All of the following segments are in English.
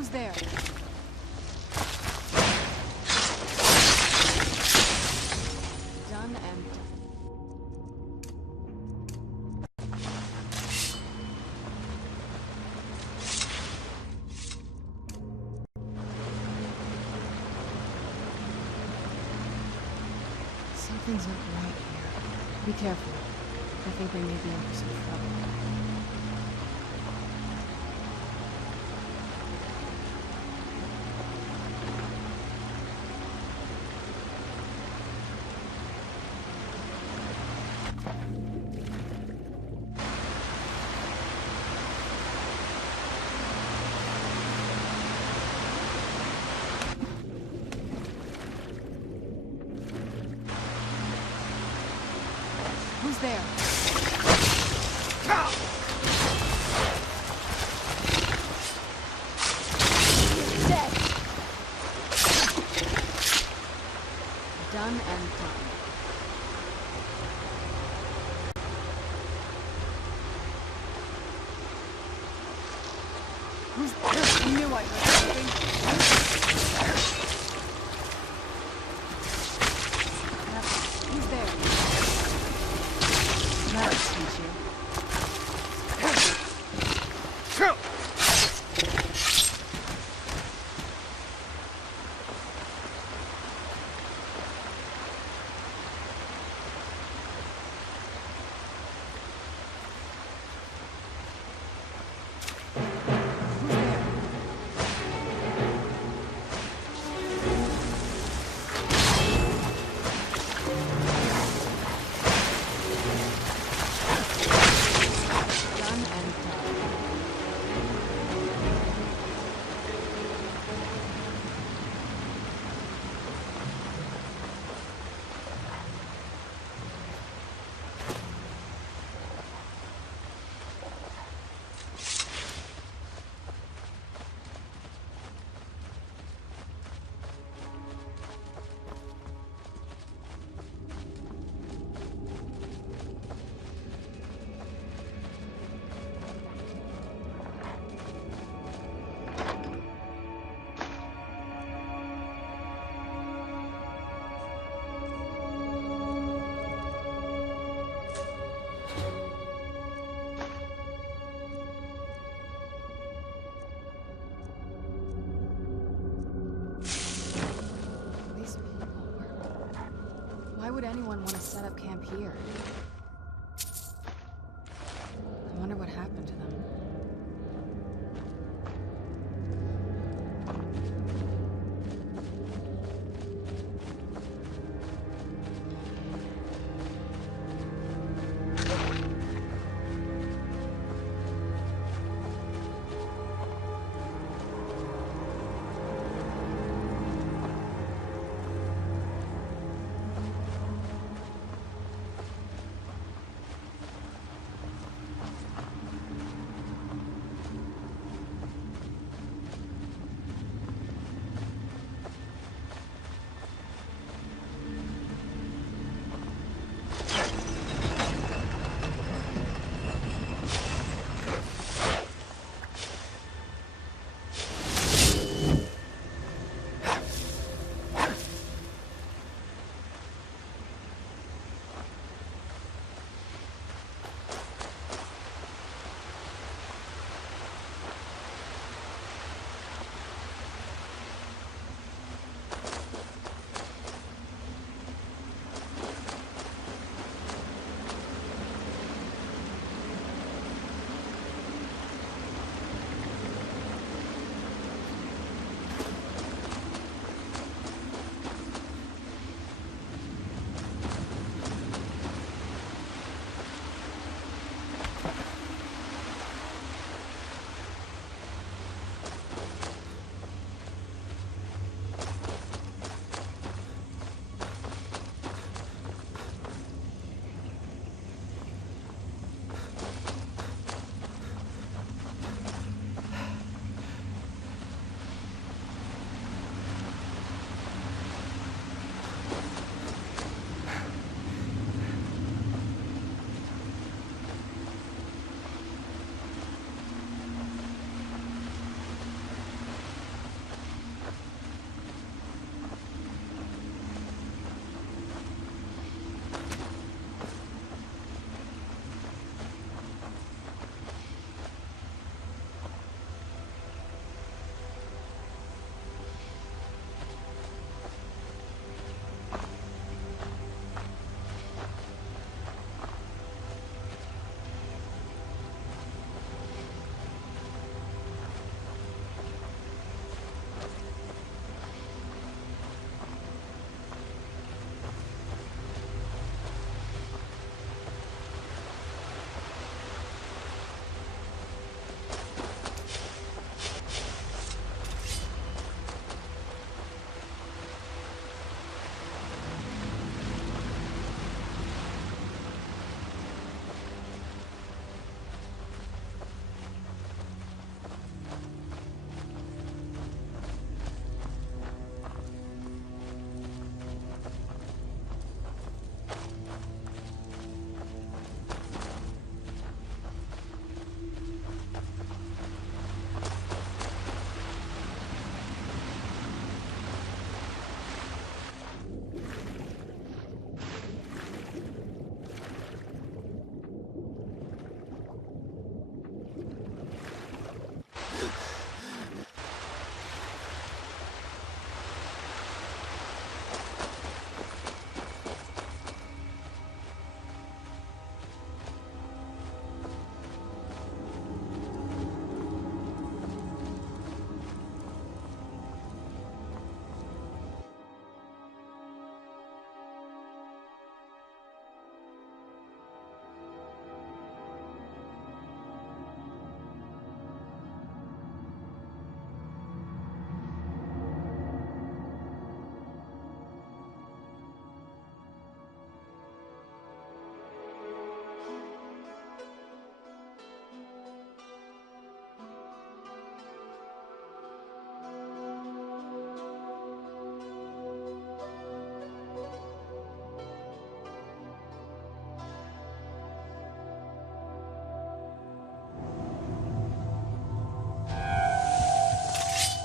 Who's there? Done and done. Something's not right here. Be careful. I think we may be in for some trouble. Who's there? Dead. Done and done. Who's there? I knew I heard something. Who's there? That'll teach you. Why would anyone want to set up camp here? I wonder what happened to them.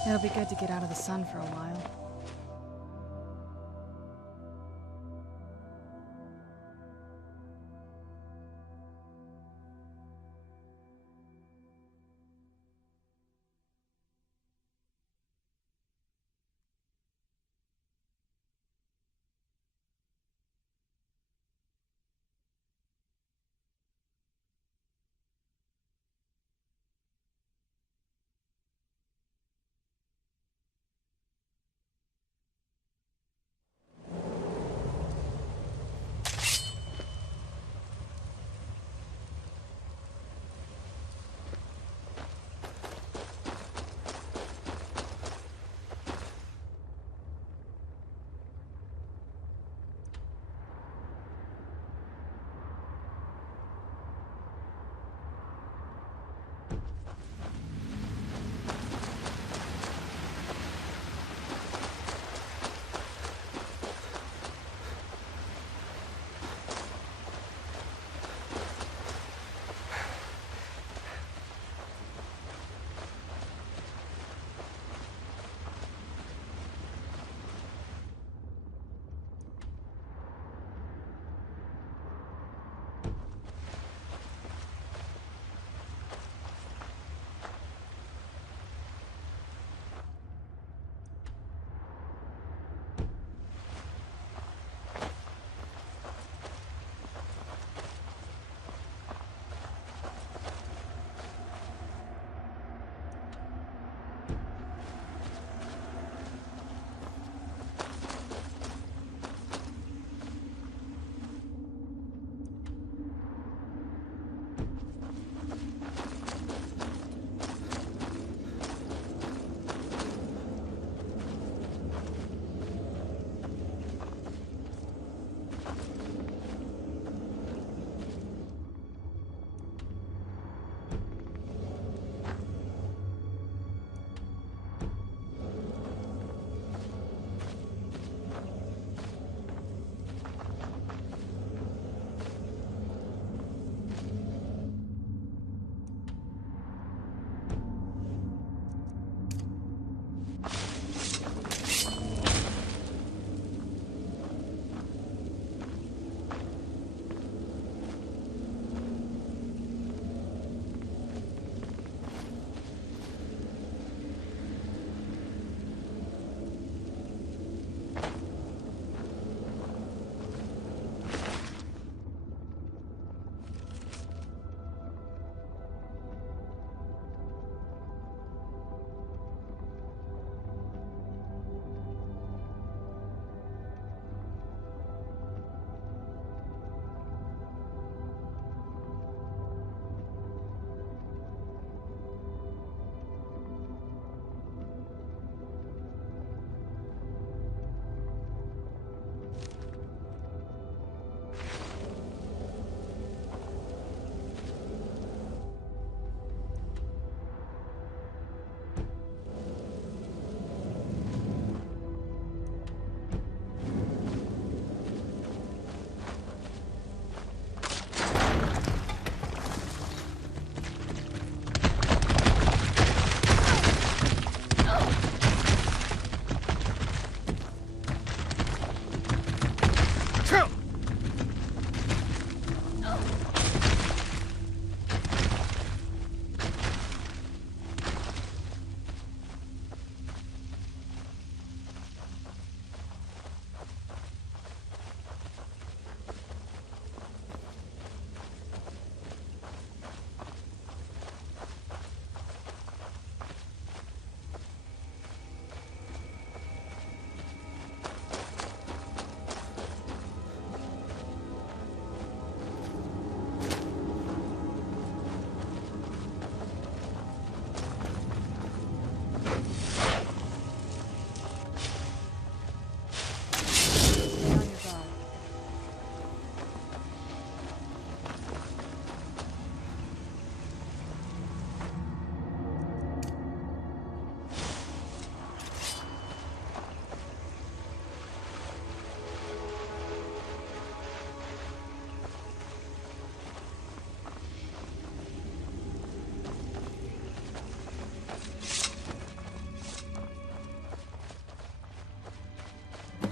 It'll be good to get out of the sun for a while.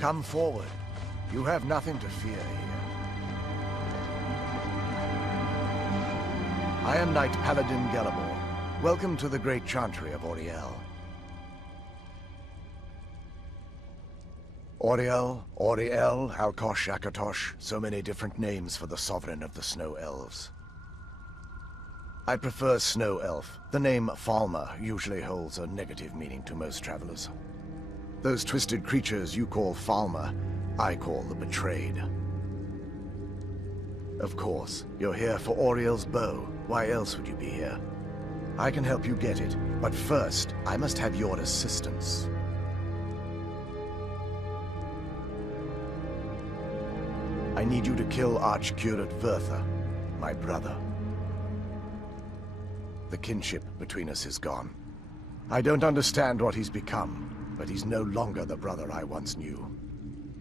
Come forward. You have nothing to fear here. I am Knight Paladin Gelabor. Welcome to the Great Chantry of Auriel. Auriel, Alkosh, Akatosh, so many different names for the sovereign of the Snow Elves. I prefer Snow Elf. The name Falmer usually holds a negative meaning to most travelers. Those twisted creatures you call Falmer, I call the Betrayed. Of course, you're here for Auriel's bow. Why else would you be here? I can help you get it, but first, I must have your assistance. I need you to kill Archcurate Vertha, my brother. The kinship between us is gone. I don't understand what he's become, but he's no longer the brother I once knew.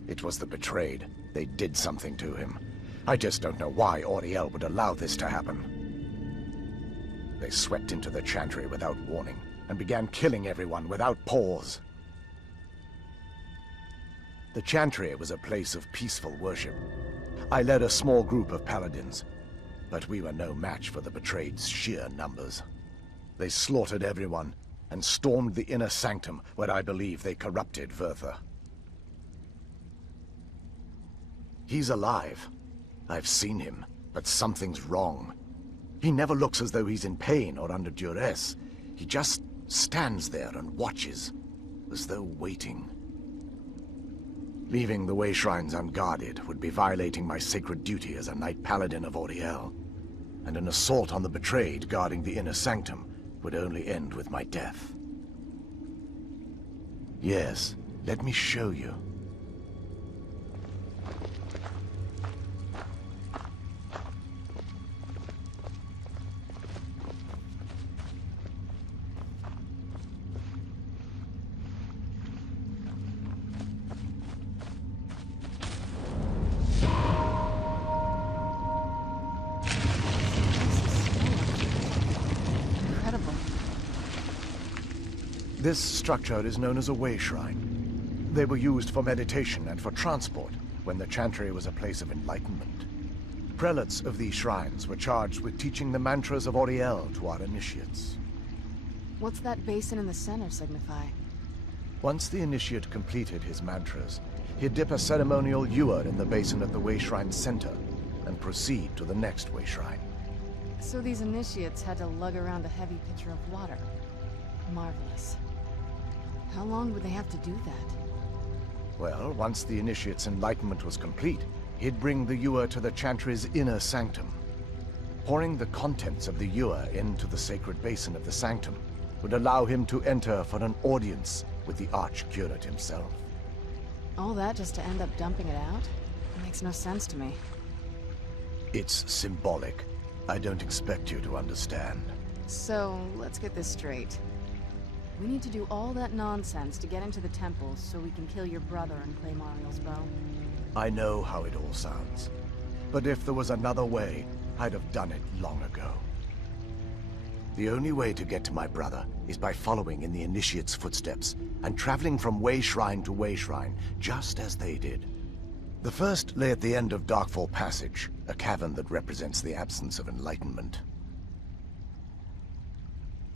It was the Betrayed. They did something to him. I just don't know why Auriel would allow this to happen. They swept into the Chantry without warning, and began killing everyone without pause. The Chantry was a place of peaceful worship. I led a small group of paladins, but we were no match for the Betrayed's sheer numbers. They slaughtered everyone, and stormed the inner sanctum where I believe they corrupted Vertha. He's alive. I've seen him, but something's wrong. He never looks as though he's in pain or under duress. He just stands there and watches, as though waiting. Leaving the way shrines unguarded would be violating my sacred duty as a Knight Paladin of Auriel, and an assault on the Betrayed guarding the inner sanctum would only end with my death. Yes, let me show you. This structure is known as a way shrine. They were used for meditation and for transport when the Chantry was a place of enlightenment. Prelates of these shrines were charged with teaching the mantras of Auriel to our initiates. What's that basin in the center signify? Once the initiate completed his mantras, he'd dip a ceremonial ewer in the basin at the way shrine's center and proceed to the next way shrine. So these initiates had to lug around a heavy pitcher of water. Marvelous. How long would they have to do that? Well, once the initiate's enlightenment was complete, he'd bring the ewer to the Chantry's inner sanctum. Pouring the contents of the ewer into the sacred basin of the sanctum would allow him to enter for an audience with the Archcurate himself. All that just to end up dumping it out? It makes no sense to me. It's symbolic. I don't expect you to understand. So, let's get this straight. We need to do all that nonsense to get into the temples so we can kill your brother and claim Auriel's bow. I know how it all sounds. But if there was another way, I'd have done it long ago. The only way to get to my brother is by following in the Initiate's footsteps and traveling from way shrine to way shrine, just as they did. The first lay at the end of Darkfall Passage, a cavern that represents the absence of enlightenment.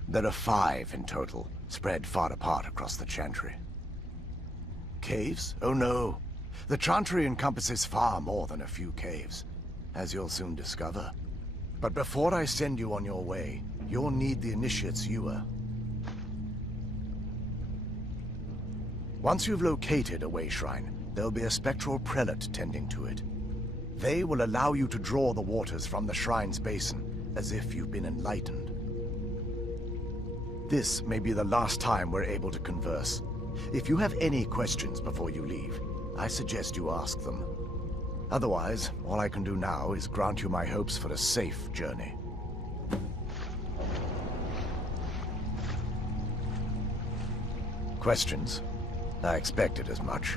There are 5 in total, spread far apart across the Chantry. Caves? Oh no. The Chantry encompasses far more than a few caves, as you'll soon discover. But before I send you on your way, you'll need the Initiate's ewer. Once you've located a way shrine, there'll be a spectral prelate tending to it. They will allow you to draw the waters from the shrine's basin, as if you've been enlightened. This may be the last time we're able to converse. If you have any questions before you leave, I suggest you ask them. Otherwise, all I can do now is grant you my hopes for a safe journey. Questions? I expected as much.